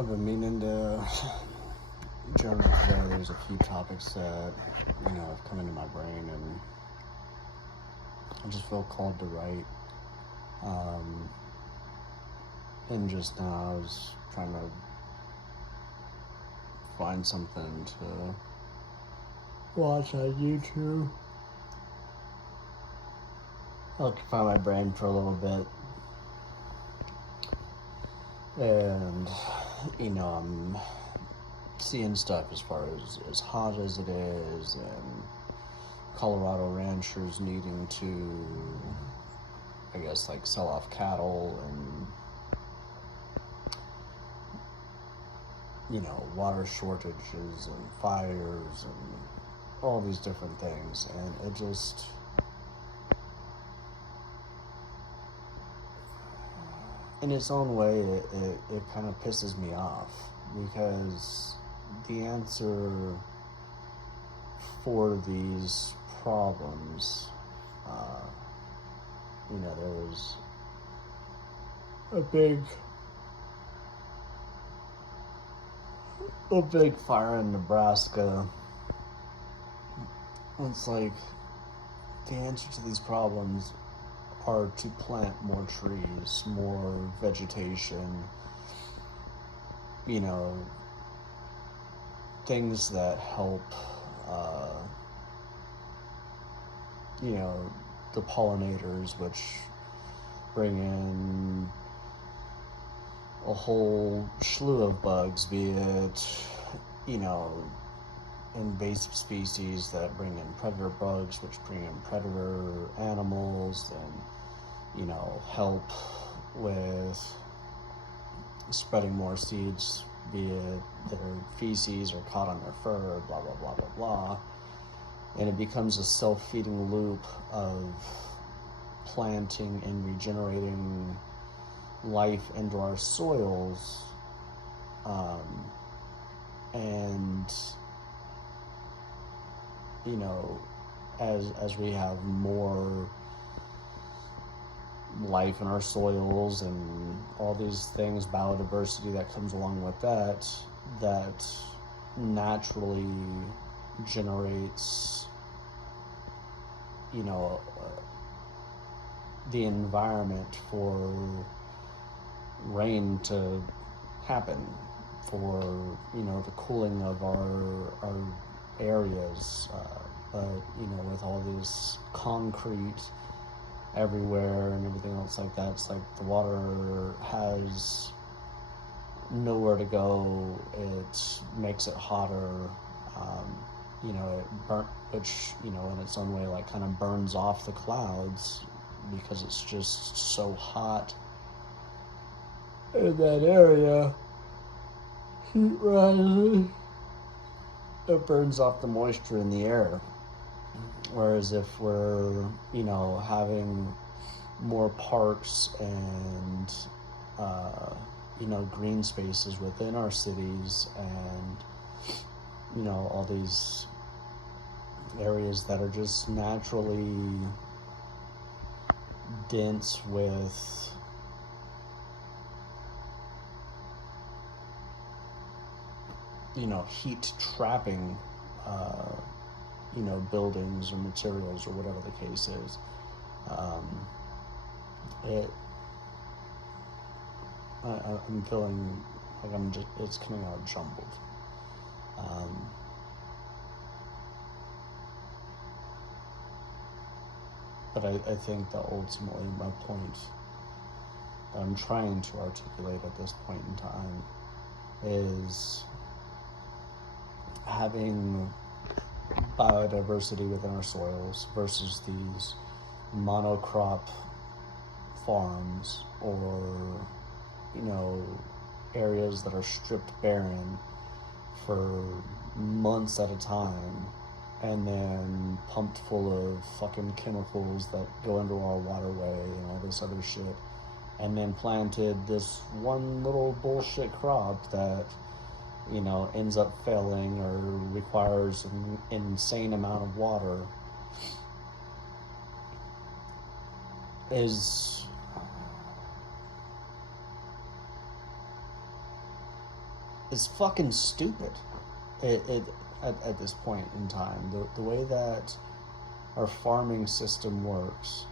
I've been meaning to journal today. There's a few topics that, have come into my brain, and I just feel called to write. Um, and just now I was trying to find something to watch on YouTube. Occupy my brain for a little bit. And, I'm seeing stuff as far as hot as it is, and Colorado ranchers needing to, I guess, like sell off cattle, and, water shortages and fires and all these different things. And it just, in its own way, it kind of pisses me off, because the answer for these problems, there was a big fire in Nebraska. It's like, the answer to these problems are to plant more trees, more vegetation, things that help, the pollinators, which bring in a whole slew of bugs, be it, invasive species that bring in predator bugs, which bring in predator animals, and, help with spreading more seeds, be it their feces or caught on their fur, blah, blah, blah, blah, blah. And it becomes a self-feeding loop of planting and regenerating life into our soils, and as we have more life in our soils and all these things, biodiversity that comes along with that naturally generates, the environment for rain to happen, for, the cooling of our areas, but, with all this concrete everywhere and everything else like that, it's like the water has nowhere to go. It makes it hotter. Which, in its own way, like, kind of burns off the clouds, because it's just so hot in that area. Heat rises. It burns off the moisture in the air. Whereas if we're, having more parks and, green spaces within our cities, and, all these areas that are just naturally dense with heat trapping, buildings or materials or whatever the case is, I'm feeling like it's coming out jumbled. But I think that ultimately my point that I'm trying to articulate at this point in time is having biodiversity within our soils versus these monocrop farms, or, areas that are stripped barren for months at a time, and then pumped full of fucking chemicals that go into our waterway and all this other shit, and then planted this one little bullshit crop that, ends up failing or requires an insane amount of water, is is fucking stupid. It at this point in time, the way that our farming system works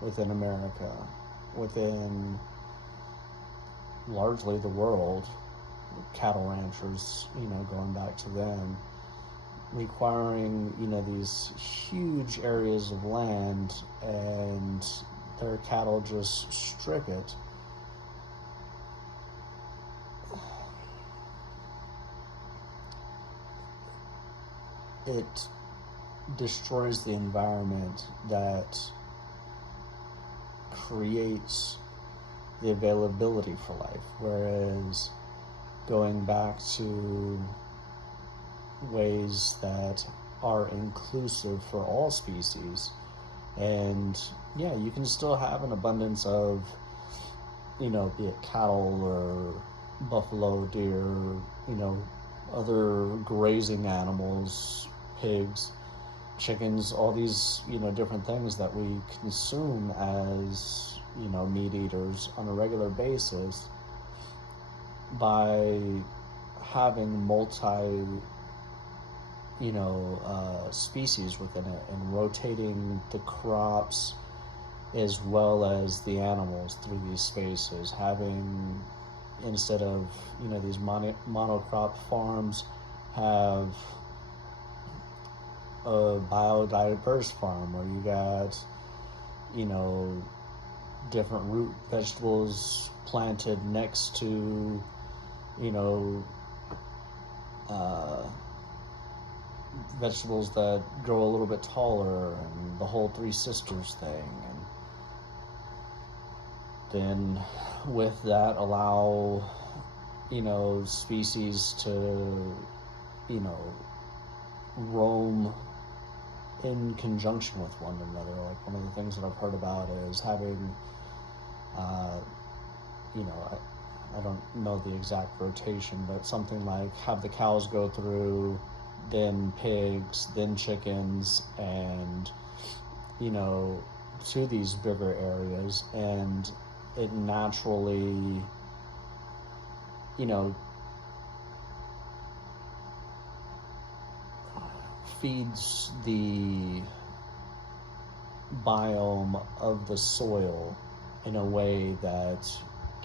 within America, within largely the world, cattle ranchers, going back to them, requiring, these huge areas of land, and their cattle just strip it. It destroys the environment that creates the availability for life, whereas going back to ways that are inclusive for all species, and yeah, you can still have an abundance of, be it cattle or buffalo, deer, other grazing animals, pigs, chickens, all these, different things that we consume as, meat eaters on a regular basis. By having multi, species within it, and rotating the crops as well as the animals through these spaces, having, instead of, these monocrop farms, have a biodiverse farm where you got, different root vegetables planted next to, vegetables that grow a little bit taller, and the whole Three Sisters thing. And then with that, allow, species to, roam in conjunction with one another. Like, one of the things that I've heard about is having, I don't know the exact rotation, but something like have the cows go through, then pigs, then chickens, and, to these bigger areas, and it naturally, feeds the biome of the soil in a way that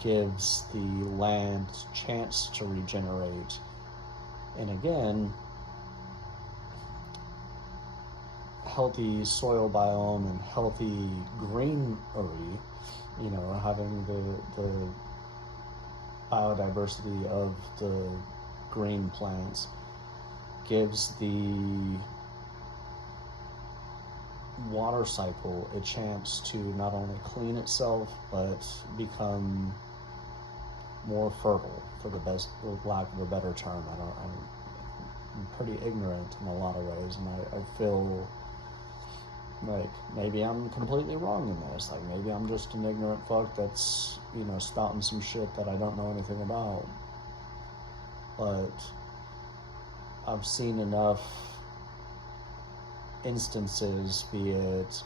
gives the land chance to regenerate. And again, healthy soil biome and healthy greenery, having the biodiversity of the green plants, gives the water cycle a chance to not only clean itself, but become more fertile, for lack of a better term. I'm pretty ignorant in a lot of ways, and I feel like maybe I'm completely wrong in this. Like, maybe I'm just an ignorant fuck that's, spouting some shit that I don't know anything about. But I've seen enough instances, be it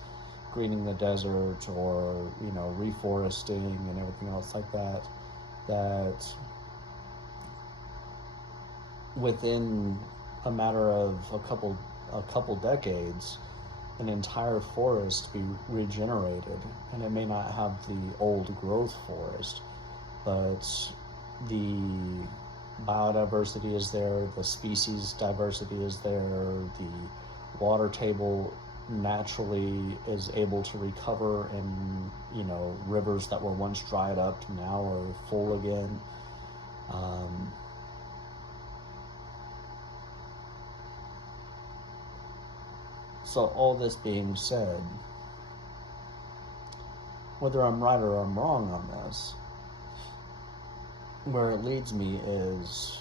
greening the desert or, reforesting and everything else like that, that within a matter of a couple decades, an entire forest be regenerated. And it may not have the old growth forest, but the biodiversity is there, the species diversity is there, the water table naturally is able to recover, and rivers that were once dried up now are full again. So all this being said, whether I'm right or I'm wrong on this, where it leads me is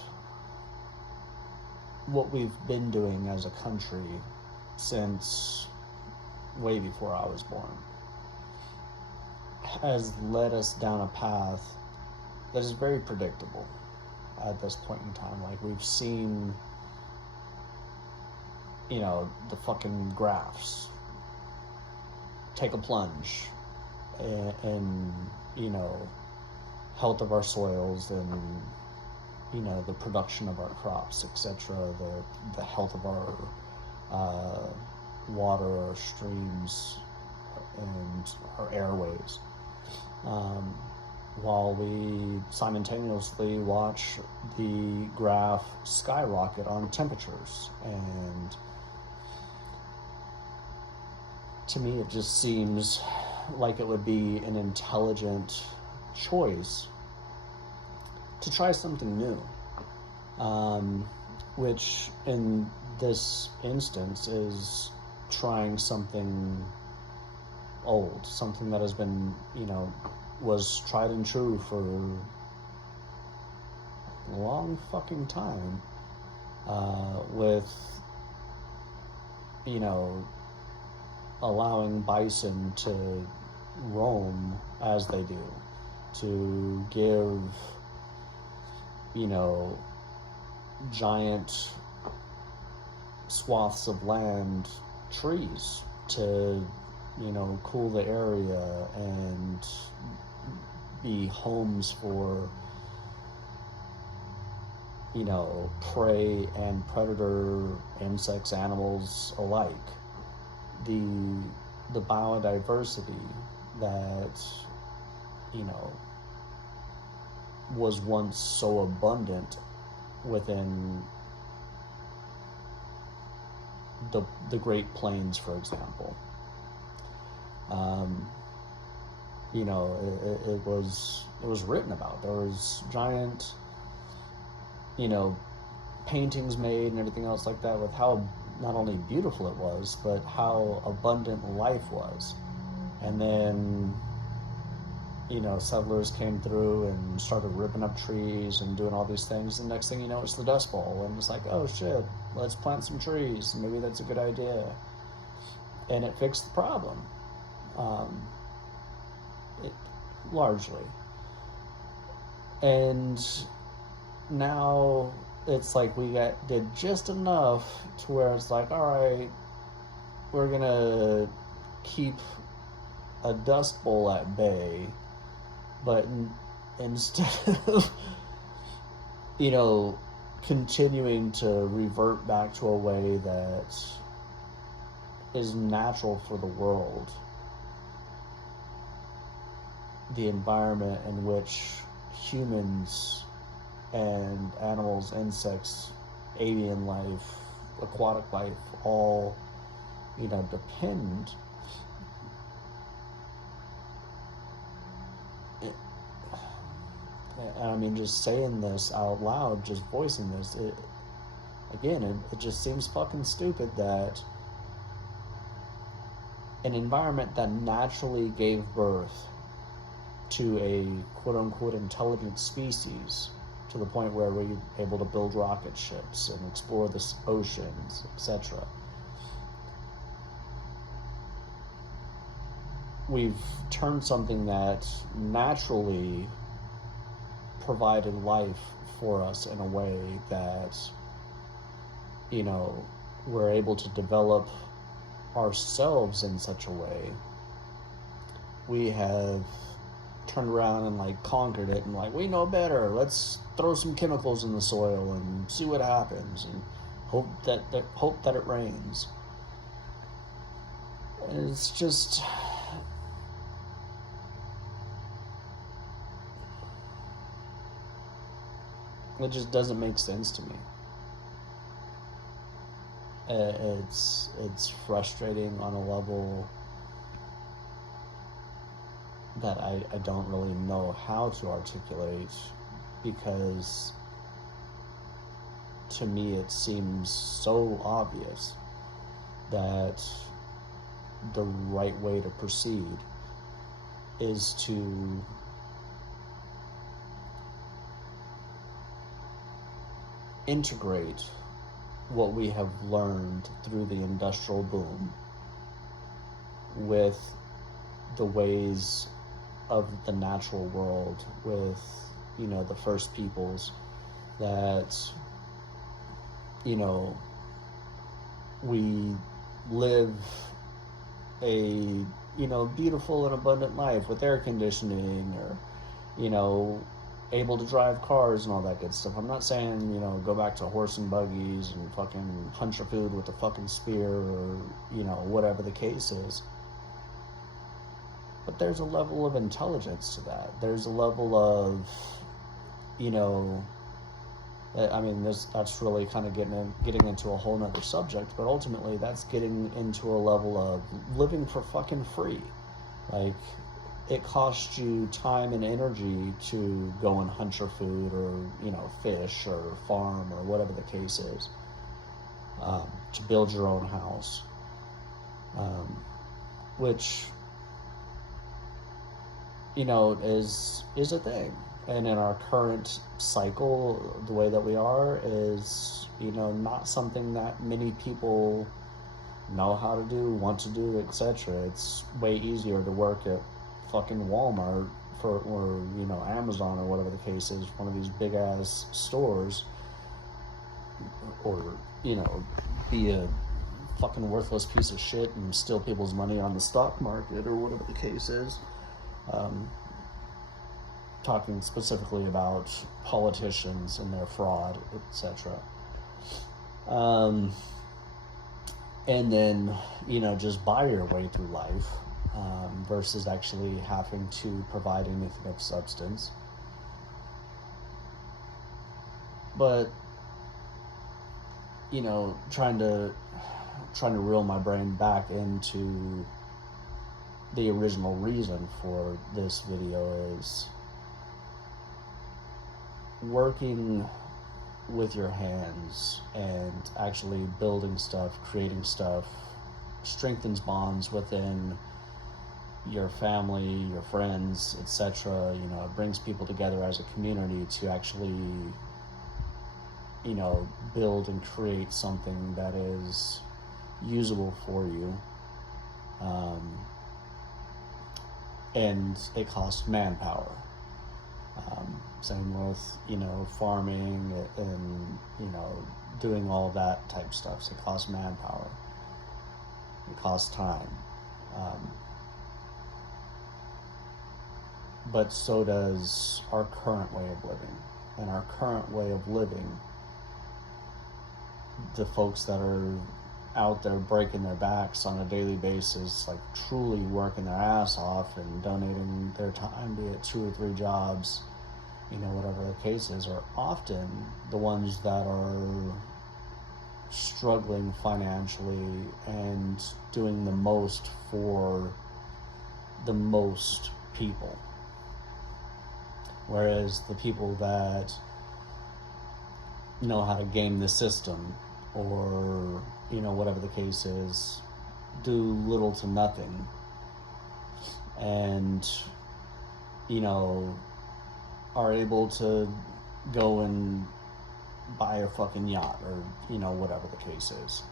what we've been doing as a country since way before I was born has led us down a path that is very predictable at this point in time. Like, we've seen, the fucking graphs take a plunge in health of our soils and the production of our crops, etc., the health of our water, our streams, and our airways, while we simultaneously watch the graph skyrocket on temperatures. And to me, it just seems like it would be an intelligent choice to try something new, which in this instance is trying something old, something that has been, was tried and true for a long fucking time, with, allowing bison to roam as they do, to give, giant swaths of land trees to, cool the area and be homes for, prey and predator insects, animals alike. The biodiversity that, was once so abundant within the Great Plains, for example. It was written about. There was giant, paintings made and everything else like that with how not only beautiful it was, but how abundant life was. And then, settlers came through and started ripping up trees and doing all these things. And next thing you know, it's the Dust Bowl. And it's like, oh shit, let's plant some trees. Maybe that's a good idea. And it fixed the problem. Largely. And now it's like we did just enough to where it's like, all right, we're gonna keep a Dust Bowl at bay, but instead of continuing to revert back to a way that is natural for the world, the environment in which humans and animals, insects, avian life, aquatic life all, depend. And I mean, just saying this out loud, just voicing this, it just seems fucking stupid that an environment that naturally gave birth to a quote-unquote intelligent species, to the point where we're able to build rocket ships and explore the oceans, etc. We've turned something that naturally provided life for us in a way that, we're able to develop ourselves in such a way. We have turned around and conquered it and we know better. Let's throw some chemicals in the soil and see what happens and hope that it rains. And it's just, it just doesn't make sense to me. It's frustrating on a level that I don't really know how to articulate, because to me it seems so obvious that the right way to proceed is to integrate what we have learned through the industrial boom with the ways of the natural world, with the first peoples that we live a beautiful and abundant life with air conditioning, or able to drive cars and all that good stuff. I'm not saying, go back to horse and buggies and fucking hunt your food with a fucking spear or, whatever the case is. But there's a level of intelligence to that. There's a level of, that's really kind of getting into a whole nother subject, but ultimately that's getting into a level of living for fucking free. Like, it costs you time and energy to go and hunt your food or, fish or farm or whatever the case is, to build your own house, which, is a thing. And in our current cycle, the way that we are is, not something that many people know how to do, want to do, etc. It's way easier to work at fucking Walmart or Amazon or whatever the case is, one of these big ass stores, or be a fucking worthless piece of shit and steal people's money on the stock market or whatever the case is. Talking specifically about politicians and their fraud, etc. And then, just buy your way through life, versus actually having to provide anything of substance. But, trying to reel my brain back into the original reason for this video is working with your hands and actually building stuff, creating stuff, strengthens bonds within your family, your friends, etc. It brings people together as a community to actually, build and create something that is usable for you. And it costs manpower. Same with, farming and, doing all that type stuff. So it costs manpower. It costs time. But so does our current way of living. And our current way of living, the folks that are out there breaking their backs on a daily basis, like truly working their ass off and donating their time, be it 2 or 3 jobs, whatever the case is, are often the ones that are struggling financially and doing the most for the most people. Whereas the people that know how to game the system or, whatever the case is, do little to nothing and, are able to go and buy a fucking yacht or, whatever the case is.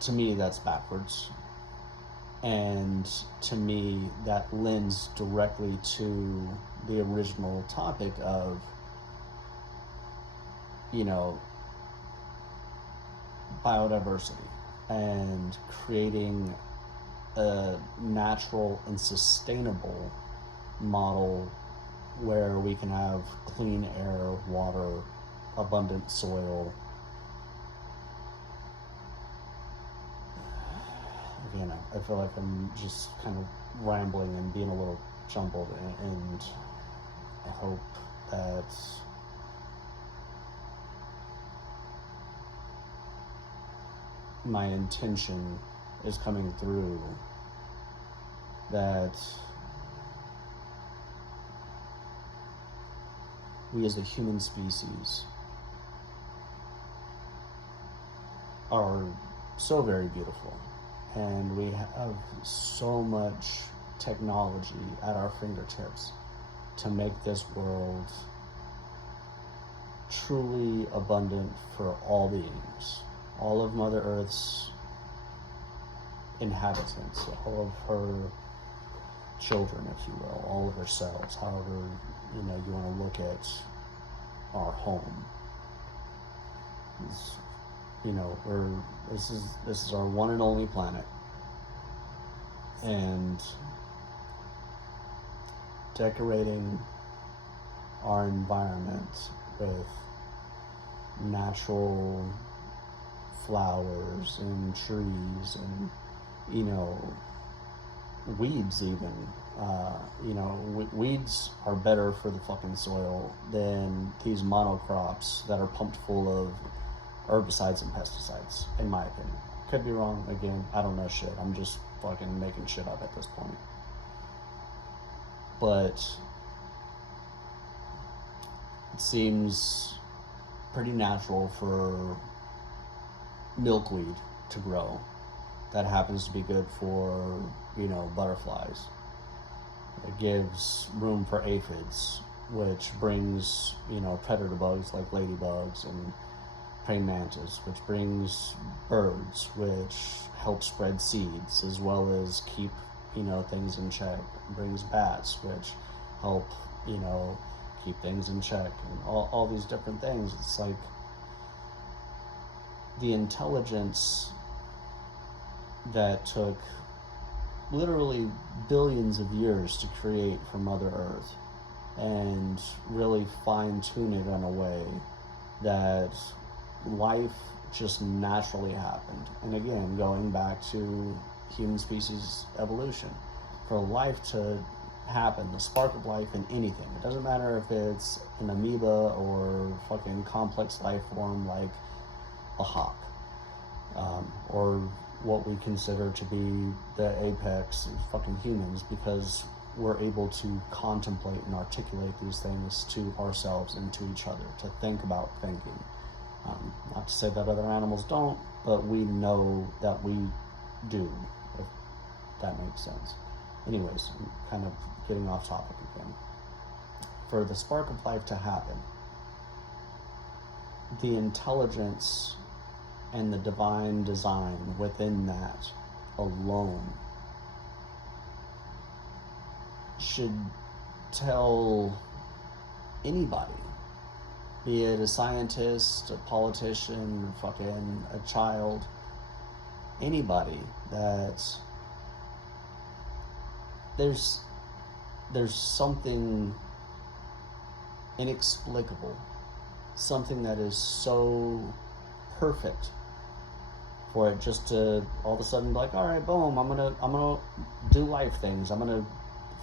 To me, that's backwards. And to me, that lends directly to the original topic of, biodiversity and creating a natural and sustainable model where we can have clean air, water, abundant soil. Again, I feel like I'm just kind of rambling and being a little jumbled, and I hope that my intention is coming through, that we as a human species are so very beautiful, and we have so much technology at our fingertips to make this world truly abundant for all beings, all of Mother Earth's inhabitants, all of her children, if you will, all of her cells, however you want to look at our home. This is our one and only planet, and decorating our environment with natural flowers and trees and, you know, weeds even. Weeds are better for the fucking soil than these monocrops that are pumped full of herbicides and pesticides, in my opinion. Could be wrong, again, I don't know shit. I'm just fucking making shit up at this point. But it seems pretty natural for milkweed to grow. That happens to be good for, butterflies. It gives room for aphids, which brings, predator bugs like ladybugs and praying mantis, which brings birds, which help spread seeds as well as keep, things in check. It brings bats, which help, keep things in check, and all these different things. It's like the intelligence that took literally billions of years to create for Mother Earth and really fine-tune it in a way that life just naturally happened. And again, going back to human species evolution, for life to happen, the spark of life in anything, it doesn't matter if it's an amoeba or fucking complex life form like a hawk, or what we consider to be the apex of fucking humans, because we're able to contemplate and articulate these things to ourselves and to each other, to think about thinking. Not to say that other animals don't, but we know that we do, if that makes sense. Anyways, I'm kind of getting off topic again. For the spark of life to happen, the intelligence and the divine design within that alone should tell anybody, be it a scientist, a politician, fucking a child, anybody, that there's something inexplicable, something that is so perfect for it just to all of a sudden be like, all right, boom, I'm gonna do life things. I'm gonna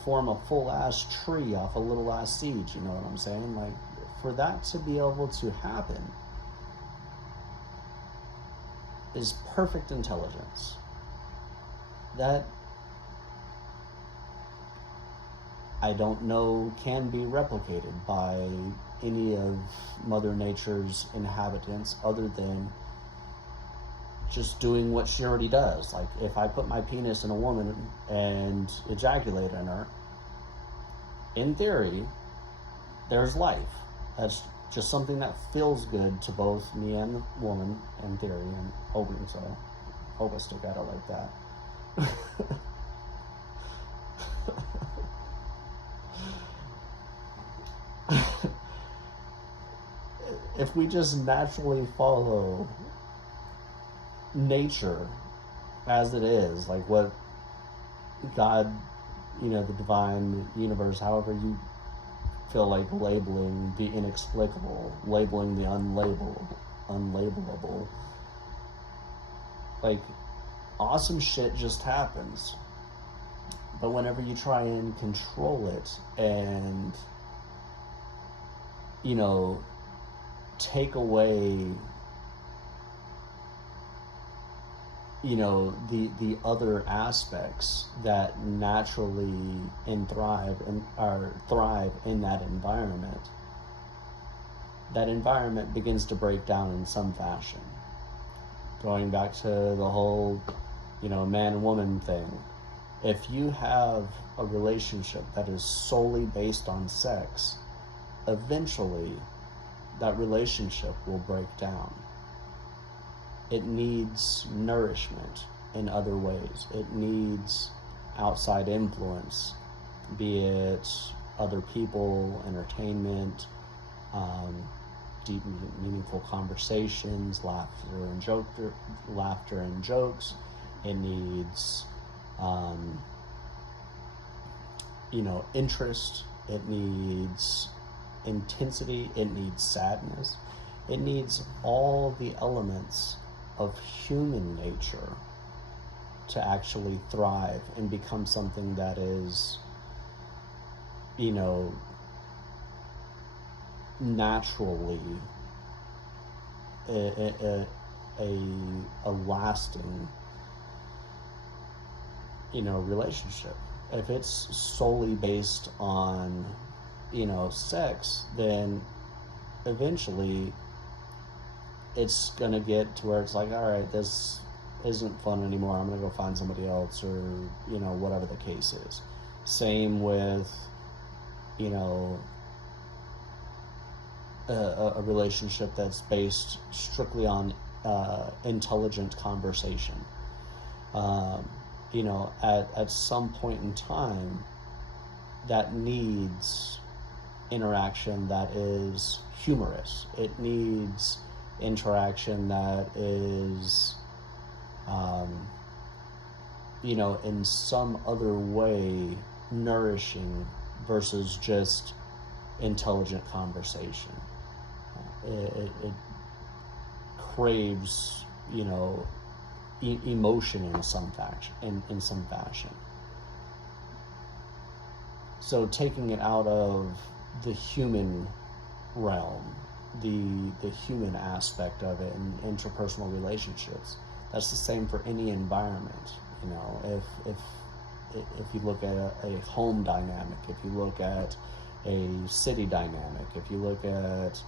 form a full ass tree off a little ass seed. You know what I'm saying? Like, for that to be able to happen is perfect intelligence. That I don't know can be replicated by any of Mother Nature's inhabitants other than just doing what she already does. Like, if I put my penis in a woman and ejaculate in her, in theory, there's life. That's just something that feels good to both me and the woman, in theory, and hoping so. Hope I still got it like that. If we just naturally follow nature as it is, like what God, the divine universe, however you feel like labeling the inexplicable, labeling the unlabelable, like, awesome shit just happens. But whenever you try and control it and, take away, the other aspects that naturally thrive in that environment begins to break down in some fashion. Going back to the whole, man and woman thing. If you have a relationship that is solely based on sex, eventually that relationship will break down. It needs nourishment in other ways. It needs outside influence, be it other people, entertainment, deep, meaningful conversations, laughter and jokes. It needs, interest, it needs intensity, it needs sadness, it needs all the elements of human nature to actually thrive and become something that is, naturally a lasting, relationship. If it's solely based on, sex, then eventually it's gonna get to where it's like, all right, this isn't fun anymore. I'm gonna go find somebody else, or whatever the case is. Same with a relationship that's based strictly on intelligent conversation. At some point in time, that needs interaction that is humorous. It needs interaction that is, in some other way nourishing versus just intelligent conversation. It craves, emotion in some fashion. So taking it out of the human realm, the human aspect of it, and interpersonal relationships, that's the same for any environment. If you look at a home dynamic, if you look at a city dynamic, if you look at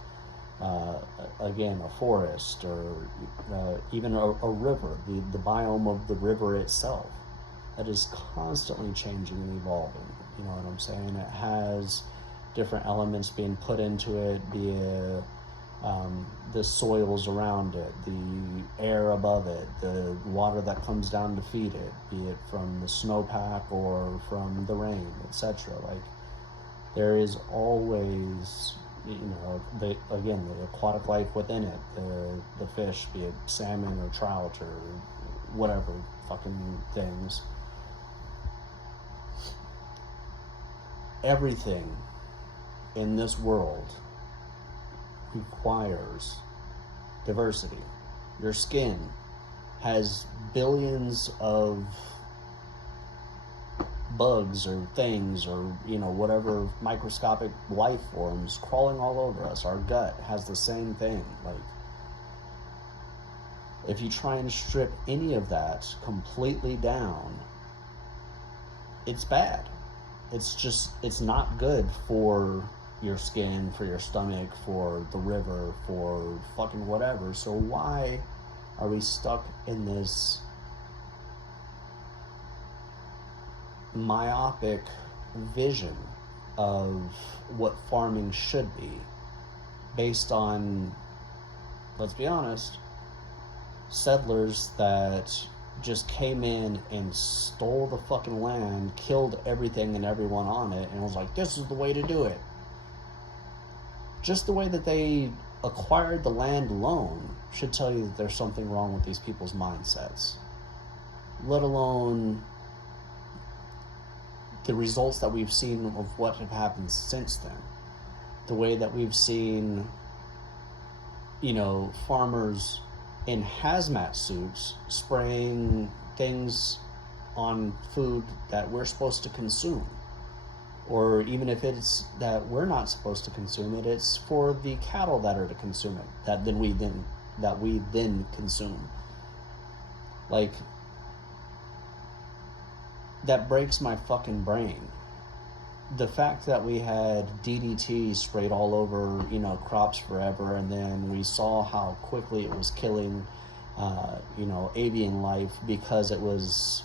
again, a forest, or even a river, the biome of the river itself, that is constantly changing and evolving. You know what I'm saying? It has different elements being put into it, be it the soils around it, the air above it, the water that comes down to feed it, be it from the snowpack or from the rain, etc. Like, there is always, the aquatic life within it, the fish, be it salmon or trout or whatever fucking things. Everything in this world requires diversity. Your skin has billions of bugs or things, or whatever microscopic life forms crawling all over us. Our gut has the same thing. Like, if you try and strip any of that completely down, it's bad. It's not good for your skin, for your stomach, for the river, for fucking whatever. So why are we stuck in this myopic vision of what farming should be, based on, let's be honest, settlers that just came in and stole the fucking land, killed everything and everyone on it, and was like, this is the way to do it. Just the way that they acquired the land alone should tell you that there's something wrong with these people's mindsets, let alone the results that we've seen of what have happened since then. The way that we've seen, farmers in hazmat suits spraying things on food that we're supposed to consume. Or even if it's that we're not supposed to consume it, it's for the cattle that are to consume it, that we then consume. Like, that breaks my fucking brain. The fact that we had DDT sprayed all over, crops forever, and then we saw how quickly it was killing, avian life, because it was,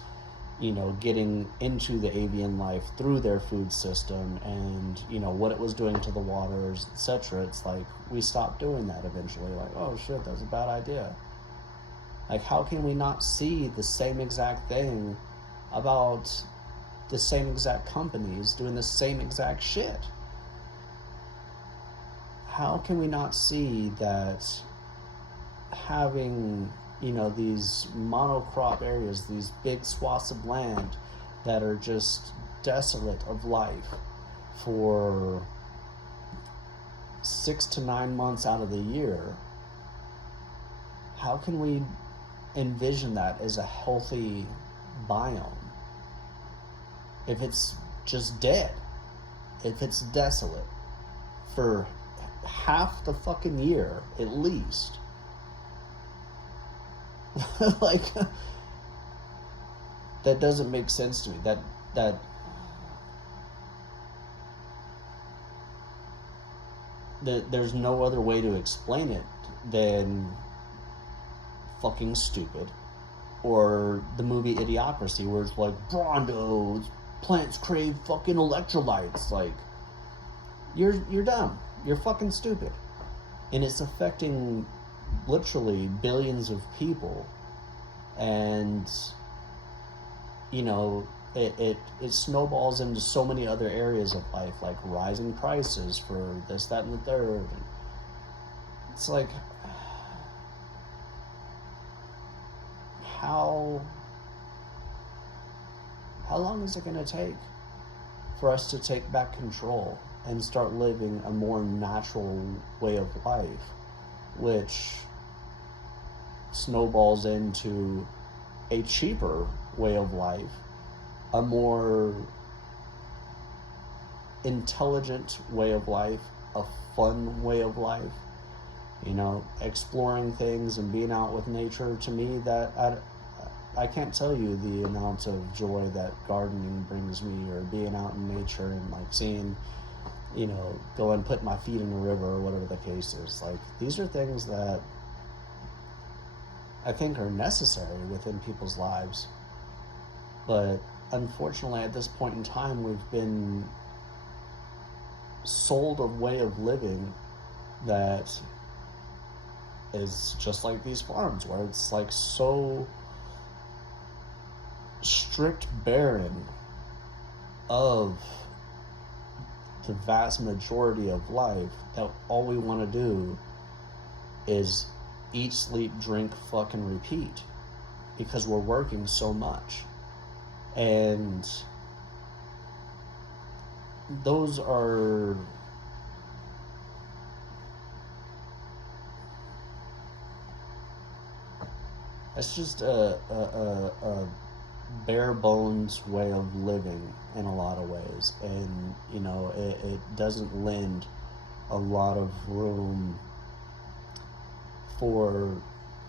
getting into the avian life through their food system, and, what it was doing to the waters, etc. It's like, we stopped doing that eventually. Like, oh shit, that's a bad idea. Like, how can we not see the same exact thing about the same exact companies doing the same exact shit? How can we not see that having, these monocrop areas, these big swaths of land that are just desolate of life for 6 to 9 months out of the year, how can we envision that as a healthy biome? If it's just dead, if it's desolate for half the fucking year at least, like, that doesn't make sense to me. That there's no other way to explain it than fucking stupid. Or the movie Idiocracy, where it's like, Brondos, plants crave fucking electrolytes. Like, you're dumb. You're fucking stupid. And it's affecting literally billions of people. And, you know, it snowballs into so many other areas of life, like rising prices for this, that, and the third. It's like, how long is it going to take for us to take back control and start living a more natural way of life, which snowballs into a cheaper way of life, a more intelligent way of life, a fun way of life, you know, exploring things and being out with nature? To me, that I can't tell you the amount of joy that gardening brings me, or being out in nature and like seeing, you know, go and put my feet in the river or whatever the case is. Like, these are things that I think are necessary within people's lives. But unfortunately, at this point in time, we've been sold a way of living that is just like these farms, where it's like so strict barren of the vast majority of life, that all we want to do is eat, sleep, drink, fucking repeat, because we're working so much. And those are it's just a bare bones way of living in a lot of ways. And, you know, it doesn't lend a lot of room for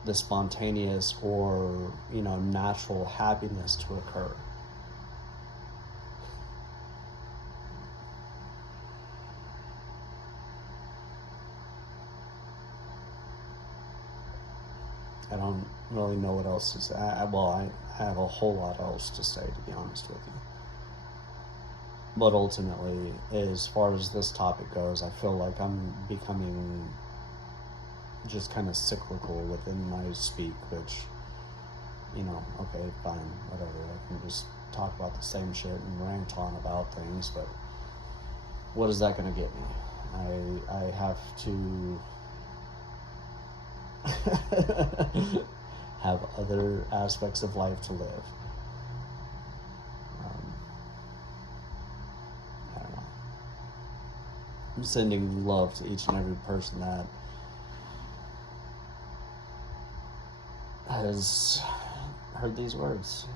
the spontaneous or, you know, natural happiness to occur. I don't really know what else to say. I have a whole lot else to say, to be honest with you. But ultimately, as far as this topic goes, I feel like I'm becoming just kind of cyclical within my speak, which, you know, okay, fine, whatever. I can just talk about the same shit and rant on about things, but what is that going to get me? I have to have other aspects of life to live. I don't know. I'm sending love to each and every person that has heard these words.